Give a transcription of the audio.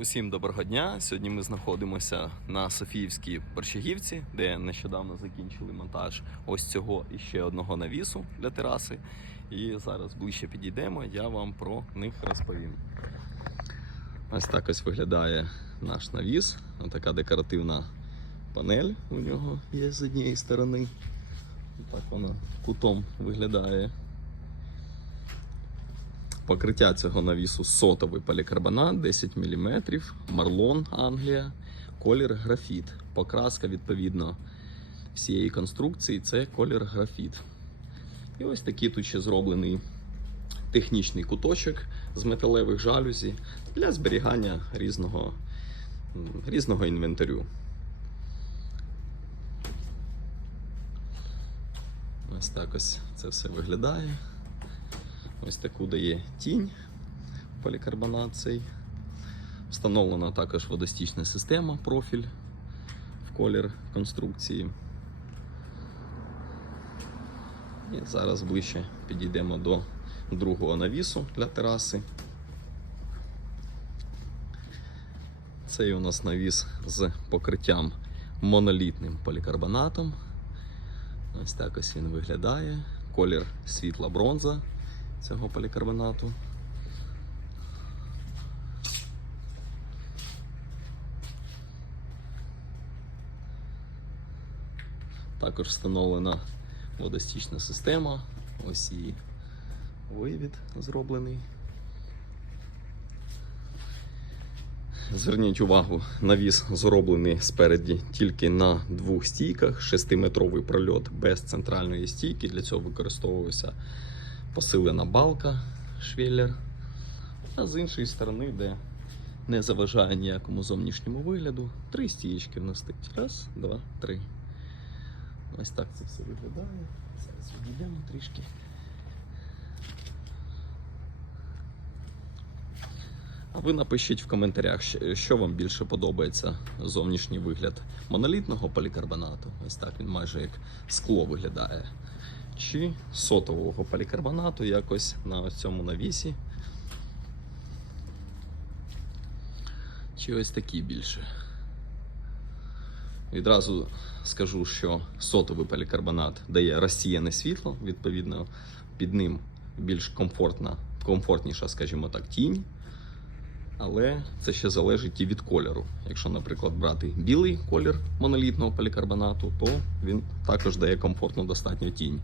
Усім доброго дня. Сьогодні ми знаходимося на Софіївській Борщагівці, де нещодавно закінчили монтаж ось цього і ще одного навісу для тераси. І зараз ближче підійдемо, я вам про них розповім. Ось так ось виглядає наш навіс. Ось така декоративна панель у нього є з однієї сторони. Так вона кутом виглядає. Покриття цього навісу сотовий полікарбонат 10 мм, Марлон Англія, колір графіт. Покраска відповідно всієї конструкції це колір графіт. І ось такий тут ще зроблений технічний куточок з металевих жалюзі для зберігання різного, різного інвентарю. Ось так ось це все виглядає. Ось таку дає тінь полікарбонат. Встановлена також водостічна система, профіль в колір конструкції. І зараз ближче підійдемо до другого навісу для тераси. Цей у нас навіс з покриттям монолітним полікарбонатом. Ось так ось він виглядає. Колір світла бронза цього полікарбонату. Також встановлена водостічна система. Ось її вивід зроблений. Зверніть увагу, навіс зроблений спереді тільки на двох стійках, 6-метровий прольот без центральної стійки. Для цього використовувався посилена балка швеллер. А з іншої сторони, де не заважає ніякому зовнішньому вигляду, три стієчки вмістить. Раз, два, три. Ось так це все виглядає. Зараз відійдемо трішки. А ви напишіть в коментарях, що вам більше подобається зовнішній вигляд монолітного полікарбонату. Ось так він майже як скло виглядає. Чи сотового полікарбонату якось на цьому навісі. Чи ось такі більше. Відразу скажу, що сотовий полікарбонат дає розсіяне світло, відповідно, під ним більш комфортна, комфортніша, скажімо так, тінь. Але це ще залежить і від кольору. Якщо, наприклад, брати білий колір монолітного полікарбонату, то він також дає комфортну достатньо тінь.